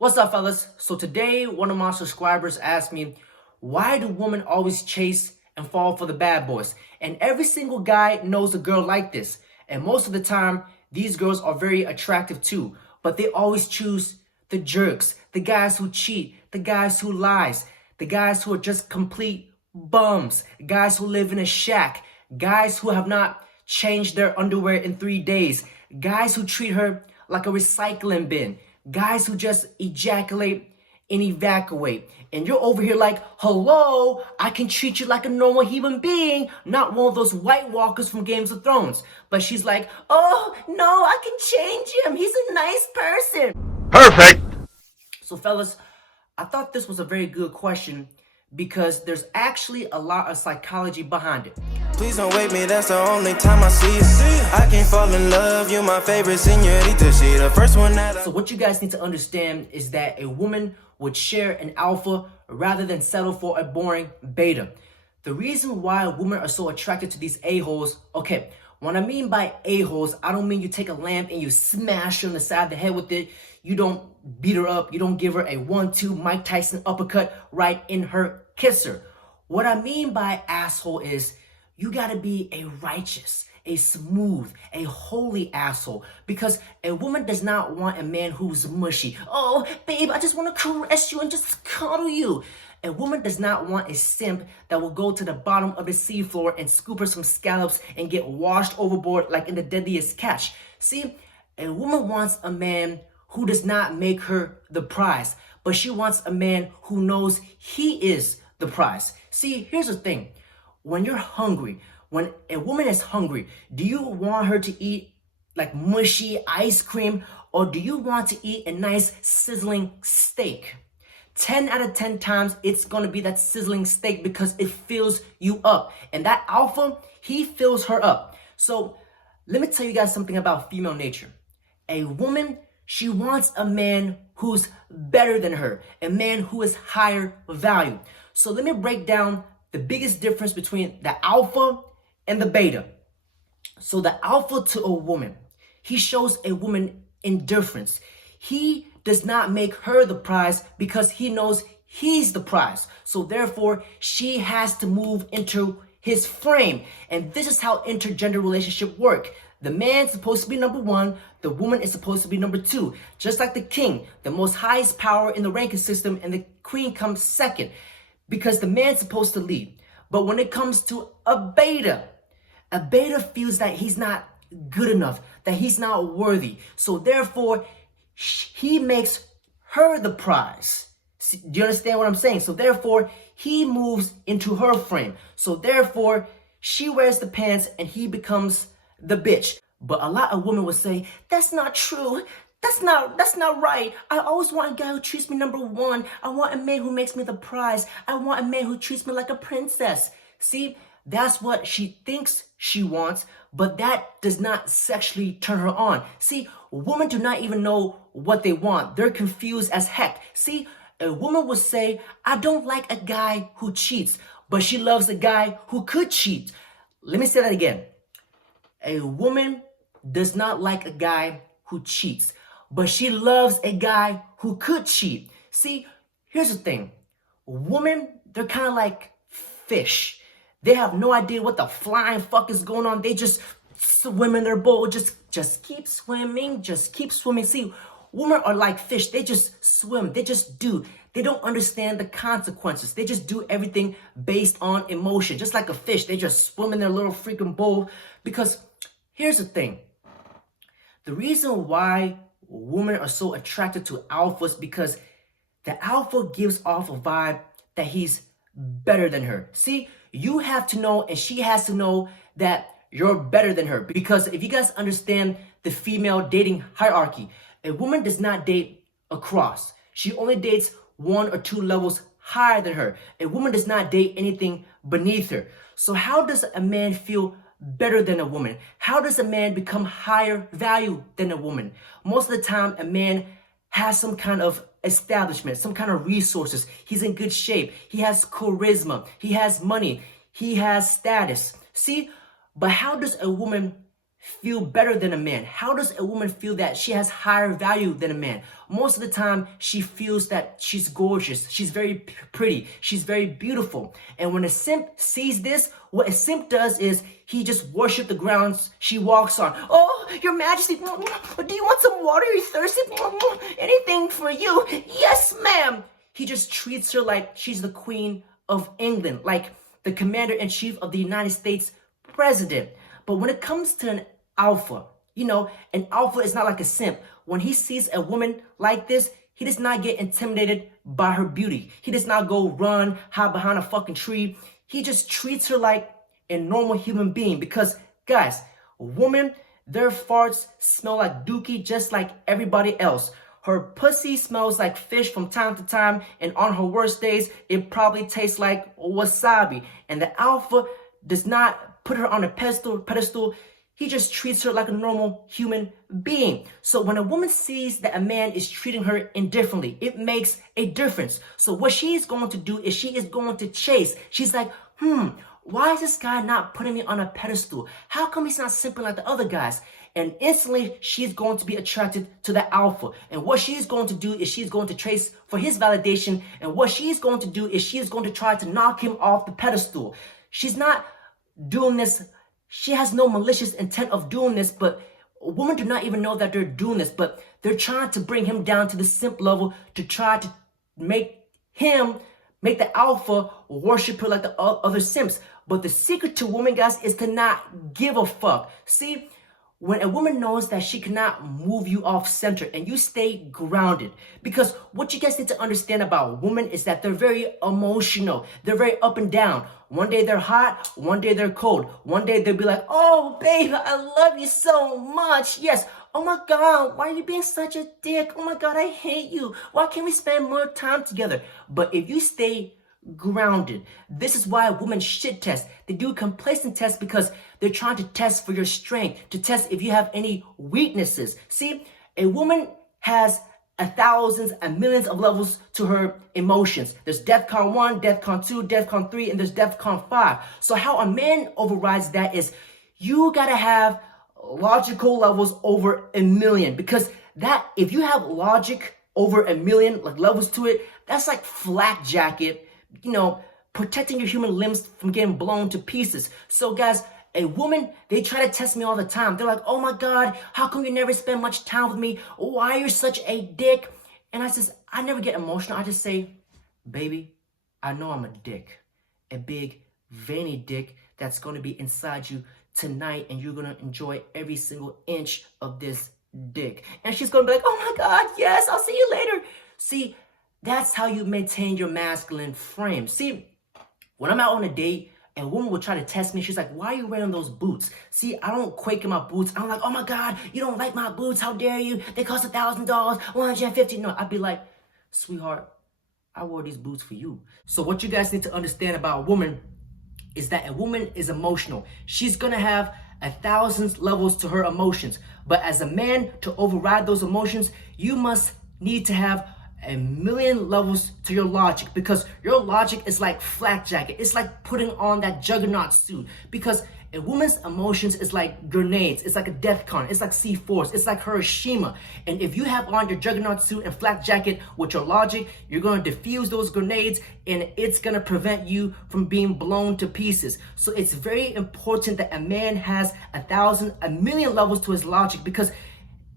What's up, fellas? So today, one of my subscribers asked me, why do women always chase and fall for the bad boys? And every single guy knows a girl like this. And most of the time, these girls are very attractive too. But they always choose the jerks, the guys who cheat, the guys who lies, the guys who are just complete bums, guys who live in a shack, guys who have not changed their underwear in 3 days, guys who treat her like a recycling bin, guys who just ejaculate and evacuate. And you're over here like, hello, I can treat you like a normal human being, not one of those White Walkers from Games of Thrones. But she's like, oh, no, I can change him. He's a nice person. Perfect. So fellas, I thought this was a very good question because there's actually a lot of psychology behind it. Please don't wake me, that's the only time I see you. I can't fall in love, you my favorite señorita. She the first one that So what you guys need to understand is that a woman would share an alpha rather than settle for a boring beta. The reason why women are so attracted to these a-holes, okay, what I mean by a-holes, I don't mean you take a lamp and you smash her on the side of the head with it. You don't beat her up. You don't give her a 1-2 Mike Tyson uppercut right in her kisser. What I mean by asshole is you gotta be a righteous, a smooth, a holy asshole, because a woman does not want a man who's mushy. Oh, babe, I just want to caress you and just cuddle you. A woman does not want a simp that will go to the bottom of the seafloor and scoop her some scallops and get washed overboard like in The Deadliest Catch. See, a woman wants a man who does not make her the prize, but she wants a man who knows he is the prize. See, here's the thing. When you're hungry, when a woman is hungry, do you want her to eat like mushy ice cream, or do you want to eat a nice sizzling steak? 10 out of 10 times, it's gonna be that sizzling steak because it fills you up. And that alpha, he fills her up. So let me tell you guys something about female nature. A woman, she wants a man who's better than her, a man who is higher value. So let me break down the biggest difference between the alpha and the beta. So the alpha to a woman, he shows a woman indifference. He does not make her the prize because he knows he's the prize. So therefore, she has to move into his frame. And this is how intergender relationships work. The man's supposed to be number one, the woman is supposed to be number two. Just like the king, the most highest power in the ranking system, and the queen comes second, because the man's supposed to lead. But when it comes to a beta feels that he's not good enough, that he's not worthy. So therefore, he makes her the prize. See, do you understand what I'm saying? So therefore, he moves into her frame. So therefore, she wears the pants and he becomes the bitch. But a lot of women would say, that's not true. That's not right. I always want a guy who treats me number one. I want a man who makes me the prize. I want a man who treats me like a princess. See, that's what she thinks she wants, but that does not sexually turn her on. See, women do not even know what they want. They're confused as heck. See, a woman would say, I don't like a guy who cheats, but she loves a guy who could cheat. Let me say that again. A woman does not like a guy who cheats, but she loves a guy who could cheat. See, here's the thing. Women, they're kind of like fish. They have no idea what the flying fuck is going on. They just swim in their bowl. Just keep swimming. Just keep swimming. See, women are like fish. They just swim. They just do. They don't understand the consequences. They just do everything based on emotion. Just like a fish, they just swim in their little freaking bowl. Because here's the thing. The reason why women are so attracted to alphas because the alpha gives off a vibe that he's better than her. See, you have to know and she has to know that you're better than her. Because if you guys understand the female dating hierarchy, a woman does not date across. She only dates 1 or 2 levels higher than her. A woman does not date anything beneath her. So how does a man feel better than a woman? How does a man become higher value than a woman? Most of the time, a man has some kind of establishment, some kind of resources. He's in good shape. He has charisma. He has money. He has status. See, but how does a woman feel better than a man? How does a woman feel that she has higher value than a man? Most of the time, she feels that she's gorgeous, she's very pretty, she's very beautiful. And when a simp sees this, what a simp does is he just worships the grounds she walks on. Oh, your majesty, do you want some water? Are you thirsty? Anything for you? Yes, ma'am. He just treats her like she's the queen of England, like the commander-in-chief of the United States president. But when it comes to an alpha, an alpha is not like a simp. When he sees a woman like this, he does not get intimidated by her beauty. He does not go run, hide behind a fucking tree. He just treats her like a normal human being. Because, guys, women, their farts smell like dookie just like everybody else. Her pussy smells like fish from time to time, and on her worst days, it probably tastes like wasabi. And the alpha does not put her on a pedestal. He just treats her like a normal human being. So when a woman sees that a man is treating her indifferently, it makes a difference. So what she's going to do is she is going to chase. She's like, why is this guy not putting me on a pedestal? How come he's not simping like the other guys? And instantly, she's going to be attracted to the alpha. And what she's going to do is she's going to chase for his validation. And what she's going to do is she's going to try to knock him off the pedestal. She's not doing this. She has no malicious intent of doing this, but women do not even know that they're doing this, but they're trying to bring him down to the simp level to try to make the alpha worship her like the other simps. But the secret to women, guys, is to not give a fuck. See, when a woman knows that she cannot move you off center and you stay grounded, because what you guys need to understand about women is that they're very emotional. They're very up and down. One day they're hot, one day they're cold. One day they'll be like, oh, babe, I love you so much. Yes. Oh my God, why are you being such a dick? Oh my God, I hate you. Why can't we spend more time together? But if you stay grounded, this is why women shit test. They do complacent tests because they're trying to test for your strength, to test if you have any weaknesses. See, a woman has thousands and millions of levels to her emotions. There's DEFCON 1, DEFCON 2, DEFCON 3, and there's DEFCON 5. So how a man overrides that is you gotta have logical levels over 1,000,000, because that, if you have logic over 1,000,000, like levels to it, that's like flak jacket, protecting your human limbs from getting blown to pieces. So guys, a woman, they try to test me all the time. They're like, oh my God, how come you never spend much time with me? Why are you such a dick? And I never get emotional. I just say, baby, I know I'm a dick. A big, veiny dick that's going to be inside you tonight, and you're going to enjoy every single inch of this dick. And she's going to be like, oh my God, yes, I'll see you later. See, that's how you maintain your masculine frame. See, when I'm out on a date, a woman will try to test me. She's like, why are you wearing those boots? See, I don't quake in my boots. I'm like, oh my God, you don't like my boots? How dare you? They cost $1,000, $150. No, I'd be like, sweetheart, I wore these boots for you. So what you guys need to understand about a woman is that a woman is emotional. She's gonna have 1,000 levels to her emotions. But as a man, to override those emotions, you must need to have 1,000,000 levels to your logic, because your logic is like flak jacket. It's like putting on that juggernaut suit, because a woman's emotions is like grenades. It's like a DEFCON. It's like C4s. It's like Hiroshima. And if you have on your juggernaut suit and flak jacket with your logic, you're going to defuse those grenades, and it's going to prevent you from being blown to pieces. So it's very important that a man has 1,000,000 levels to his logic, because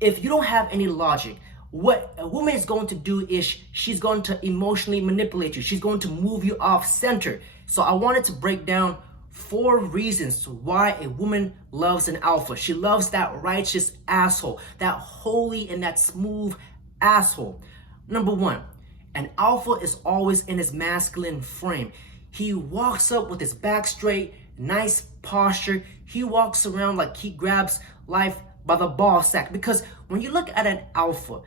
if you don't have any logic, what a woman is going to do is she's going to emotionally manipulate you. She's going to move you off center. So I wanted to break down 4 reasons why a woman loves an alpha. She loves that righteous asshole, that holy and that smooth asshole. Number 1, an alpha is always in his masculine frame. He walks up with his back straight, nice posture. He walks around like he grabs life by the ball sack, because when you look at an alpha,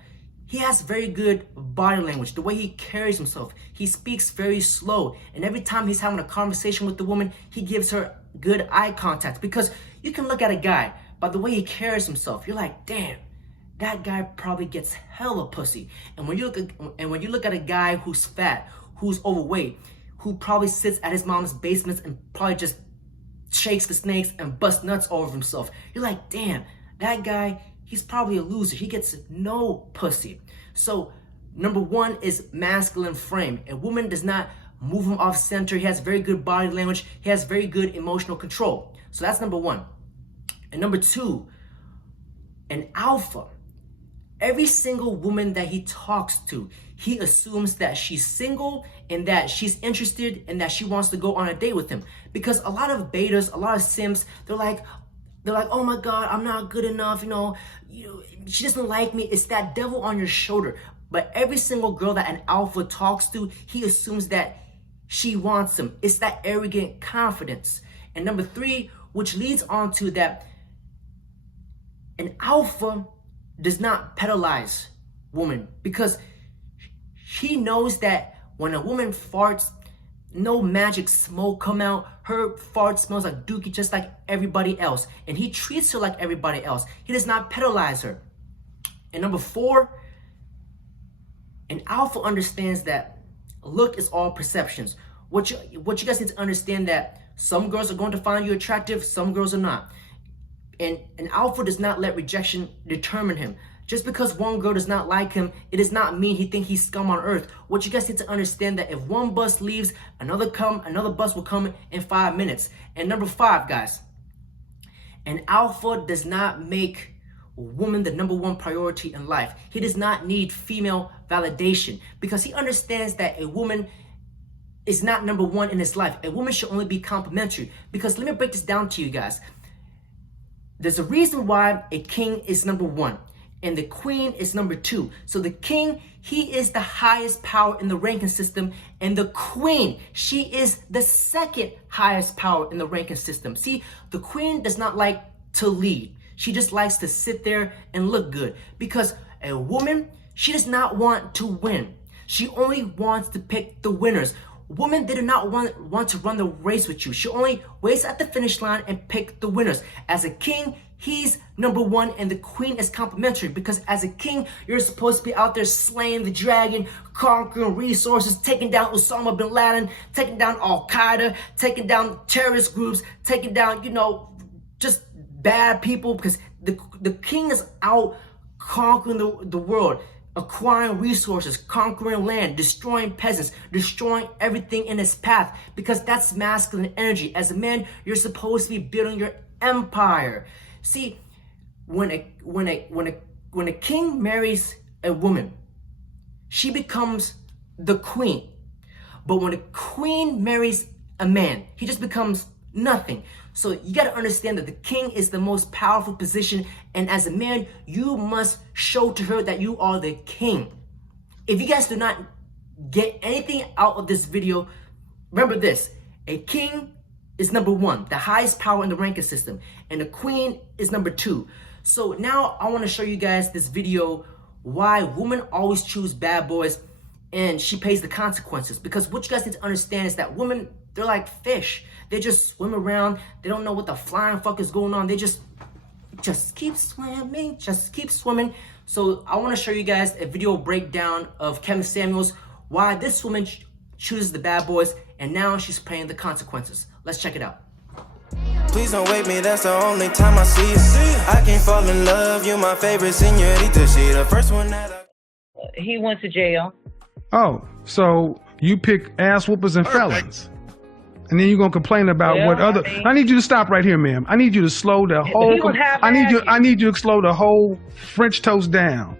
he has very good body language, the way he carries himself. He speaks very slow. And every time he's having a conversation with the woman, he gives her good eye contact. Because you can look at a guy by the way he carries himself. You're like, damn, that guy probably gets hella pussy. And when you look at a guy who's fat, who's overweight, who probably sits at his mom's basement and probably just shakes the snakes and busts nuts over himself. You're like, damn, that guy, he's probably a loser. He gets no pussy. So number one is masculine frame. A woman does not move him off center. He has very good body language. He has very good emotional control. So that's number one. And number two, an alpha. Every single woman that he talks to, he assumes that she's single and that she's interested and that she wants to go on a date with him. Because a lot of betas, a lot of simps, they're like, oh my God, I'm not good enough, she doesn't like me. It's that devil on your shoulder. But every single girl that an alpha talks to, he assumes that she wants him. It's that arrogant confidence. And number three, which leads on to that, an alpha does not pedalize woman, because he knows that when a woman farts, no magic smoke come out. Her fart smells like dookie just like everybody else, and he treats her like everybody else. He does not pedalize her. And number four, an alpha understands that look is all perceptions. What you guys need to understand, that some girls are going to find you attractive, some girls are not. And an alpha does not let rejection determine him. Just because one girl does not like him, it does not mean he thinks he's scum on earth. What you guys need to understand, that if one bus leaves, another bus will come in 5 minutes. And number five, guys, an alpha does not make a woman the number one priority in life. He does not need female validation, because he understands that a woman is not number one in his life. A woman should only be complimentary. Because let me break this down to you guys. There's a reason why a king is number one and the queen is number two. So the king, he is the highest power in the ranking system, and the queen, she is the second highest power in the ranking system. See, the queen does not like to lead. She just likes to sit there and look good, because a woman, she does not want to win. She only wants to pick the winners. Women, they do not want to run the race with you. She only waits at the finish line and pick the winners. As a king, he's number one and the queen is complimentary, because as a king, you're supposed to be out there slaying the dragon, conquering resources, taking down Osama bin Laden, taking down Al-Qaeda, taking down terrorist groups, taking down, just bad people, because the king is out conquering the world, acquiring resources, conquering land, destroying peasants, destroying everything in his path, because that's masculine energy. As a man, you're supposed to be building your empire. See, when a king marries a woman, she becomes the queen. But when a queen marries a man, he just becomes nothing. So you got to understand that the king is the most powerful position, and as a man, you must show to her that you are the king. If you guys do not get anything out of this video, remember this: a king is number one, the highest power in the ranking system, and the queen is number two. So now I want to show you guys this video, why women always choose bad boys and she pays the consequences. Because what you guys need to understand is that women, they're like fish. They just swim around. They don't know what the flying fuck is going on. They just keep swimming, just keep swimming. So I want to show you guys a video breakdown of Kevin Samuels, why this woman chooses the bad boys, and now she's paying the consequences. Let's check it out. Please don't wake me, that's the only time I see you. I can't fall in love, you my favorite señorita. She the first one that He went to jail. Oh, so you pick ass whoopers and felons. And then you're gonna complain about what other. I need you to stop right here, ma'am. I need you to slow the whole. I need you to slow the whole French toast down.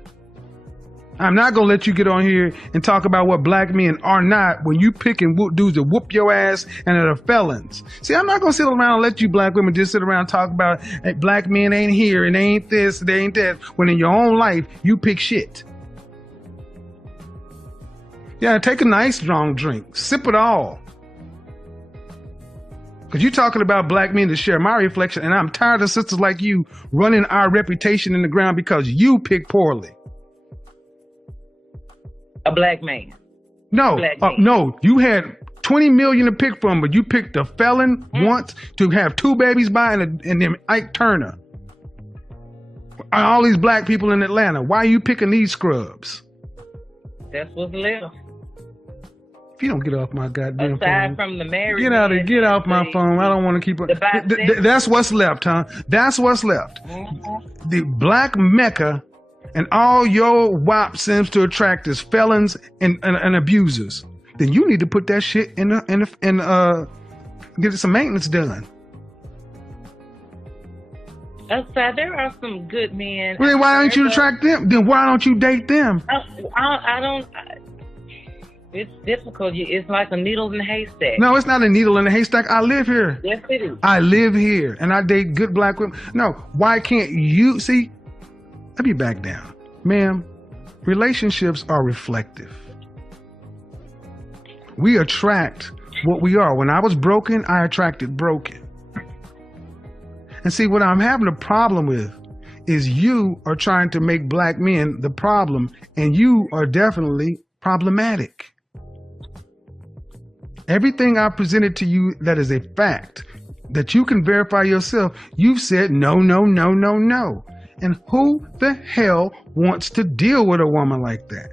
I'm not gonna let you get on here and talk about what black men are not when you pick and whoop dudes that whoop your ass and are felons. See, I'm not gonna sit around and let you black women just sit around and talk about hey, black men ain't here and they ain't this, they ain't that. When in your own life you pick shit. Yeah, take a nice strong drink, sip it all. Because you're talking about black men to share my reflection, and I'm tired of sisters like you running our reputation in the ground because you pick poorly. A black man. No, no, you had 20 million to pick from, but you picked a felon once to have 2 babies by and then Ike Turner. All these black people in Atlanta, why are you picking these scrubs? That's what's left. If you don't get off my goddamn Aside phone. from the married Get out of men, get off my phone. I don't want to keep it. That's what's left, huh? That's what's left. Mm-hmm. The black Mecca and all your WAP seems to attract is felons and abusers. Then you need to put that shit in get some maintenance done. Aside, there are some good men. Well, then why don't you attract them? Then why don't you date them? I don't. It's difficult. It's like a needle in a haystack. No, it's not a needle in a haystack. I live here. Yes, it is. I live here, and I date good black women. No, why can't you see? Let me back down, ma'am. Relationships are reflective. We attract what we are. When I was broken, I attracted broken. And see, what I'm having a problem with is you are trying to make black men the problem, and you are definitely problematic. Everything I presented to you that is a fact, that you can verify yourself, you've said no, no, no, no, no. And who the hell wants to deal with a woman like that?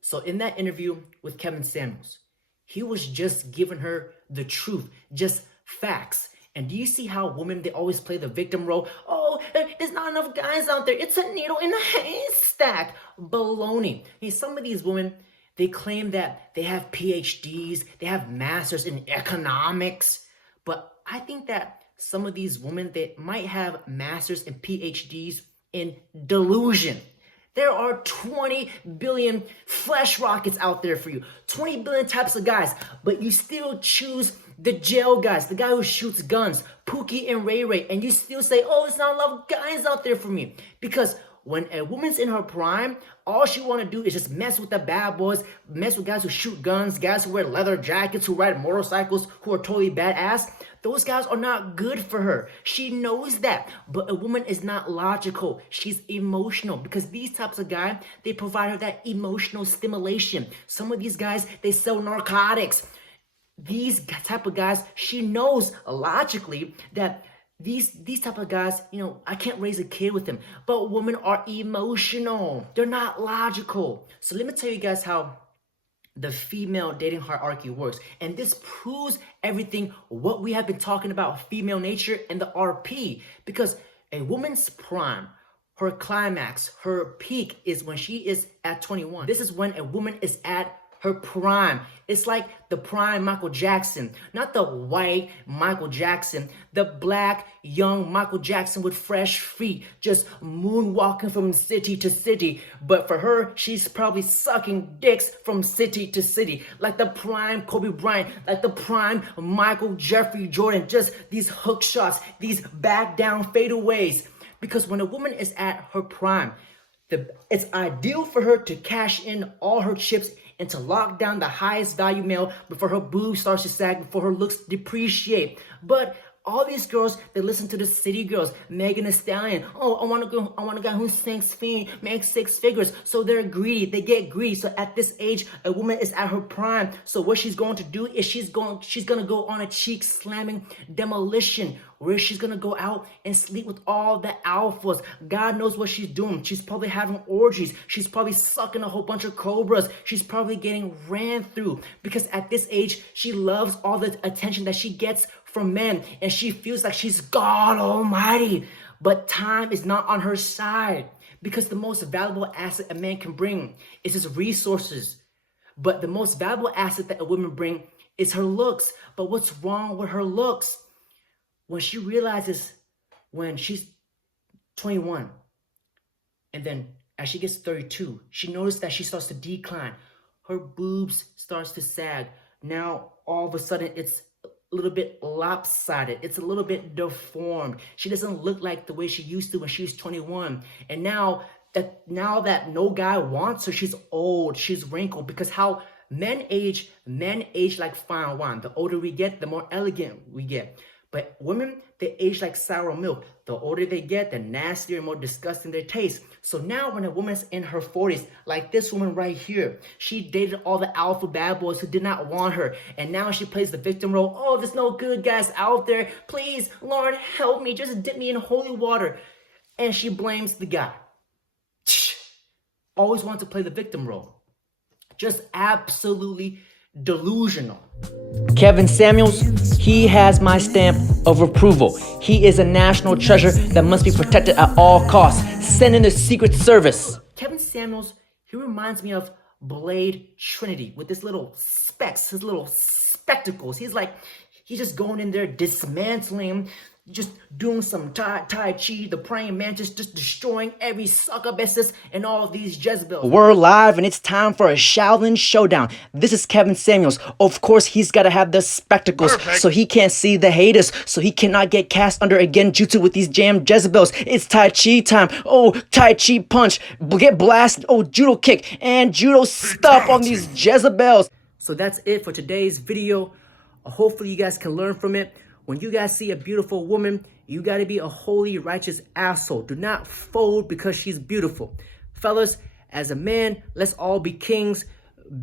So in that interview with Kevin Samuels, he was just giving her the truth, just facts. And do you see how women, they always play the victim role? Oh, there's not enough guys out there. It's a needle in a haystack. Baloney. I mean, some of these women, they claim that they have PhDs, they have masters in economics. But I think that some of these women, they might have masters and PhDs in delusion. There are 20 billion flesh rockets out there for you. 20 billion types of guys. But you still choose the jail guys, the guy who shoots guns, Pookie and Ray Ray. And you still say, oh, there's not enough guys out there for me. Because when a woman's in her prime, all she want to do is just mess with the bad boys, mess with guys who shoot guns, guys who wear leather jackets, who ride motorcycles, who are totally badass. Those guys are not good for her. She knows that. But a woman is not logical. She's emotional, because these types of guys, they provide her that emotional stimulation. Some of these guys, they sell narcotics. These type of guys, she knows logically that these type of guys, I can't raise a kid with them. But women are emotional. They're not logical. So let me tell you guys how the female dating hierarchy works. And this proves everything what we have been talking about, female nature and the RP. Because a woman's prime, her climax, her peak is when she is at 21. This is when a woman is at her prime. It's like the prime Michael Jackson, not the white Michael Jackson, the black young Michael Jackson with fresh feet, just moonwalking from city to city. But for her, she's probably sucking dicks from city to city, like the prime Kobe Bryant, like the prime Michael Jeffrey Jordan, just these hook shots, these back down fadeaways. Because when a woman is at her prime, it's ideal for her to cash in all her chips and to lock down the highest value male before her boobs starts to sag, before her looks depreciate. But all these girls, they listen to the city girls, Megan Thee Stallion. Oh, I want a guy who's 6 feet, makes 6 figures. So they're greedy. They get greedy. So at this age, a woman is at her prime. So what she's going to do is she's gonna go on a cheek slamming demolition, where she's gonna go out and sleep with all the alphas. God knows what she's doing. She's probably having orgies. She's probably sucking a whole bunch of cobras. She's probably getting ran through, because at this age, she loves all the attention that she gets from men, and she feels like she's God Almighty. But time is not on her side, because the most valuable asset a man can bring is his resources. But the most valuable asset that a woman brings is her looks. But what's wrong with her looks? When she realizes, when she's 21, and then as she gets 32, she notices that she starts to decline. Her boobs starts to sag. Now, all of a sudden, it's a little bit lopsided. It's a little bit deformed. She doesn't look like the way she used to when she was 21. And now that no guy wants her, she's old, she's wrinkled, because how men age like fine wine. The older we get, the more elegant we get. But women, they age like sour milk. The older they get, the nastier and more disgusting their taste. So now when a woman's in her 40s, like this woman right here, she dated all the alpha bad boys who did not want her. And now she plays the victim role. Oh, there's no good guys out there. Please, Lord, help me. Just dip me in holy water. And she blames the guy. Always wanted to play the victim role. Just absolutely delusional. Kevin Samuels, he has my stamp of approval. He is a national treasure that must be protected at all costs. Send in the Secret Service. Kevin Samuels, he reminds me of Blade Trinity with his little specs, his little spectacles. He's just going in there dismantling, just doing some Tai Chi, the praying mantis, just destroying every succubus and all of these Jezebels. We're live and it's time for a Shaolin Showdown. This is Kevin Samuels. Of course, he's got to have the spectacles so he can't see the haters, so he cannot get cast under a genjutsu with these jammed Jezebels. It's Tai Chi time. Oh, Tai Chi punch, get blasted. Oh, judo kick and judo stuff on these Jezebels. So that's it for today's video. Hopefully you guys can learn from it. When you guys see a beautiful woman, you got to be a holy, righteous asshole. Do not fold because she's beautiful. Fellas, as a man, let's all be kings.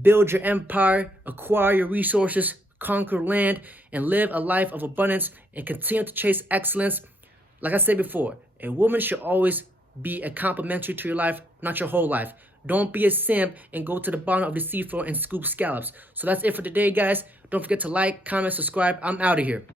Build your empire, acquire your resources, conquer land, and live a life of abundance and continue to chase excellence. Like I said before, a woman should always be a complementary to your life, not your whole life. Don't be a simp and go to the bottom of the seafloor and scoop scallops. So that's it for today, guys. Don't forget to like, comment, subscribe. I'm out of here.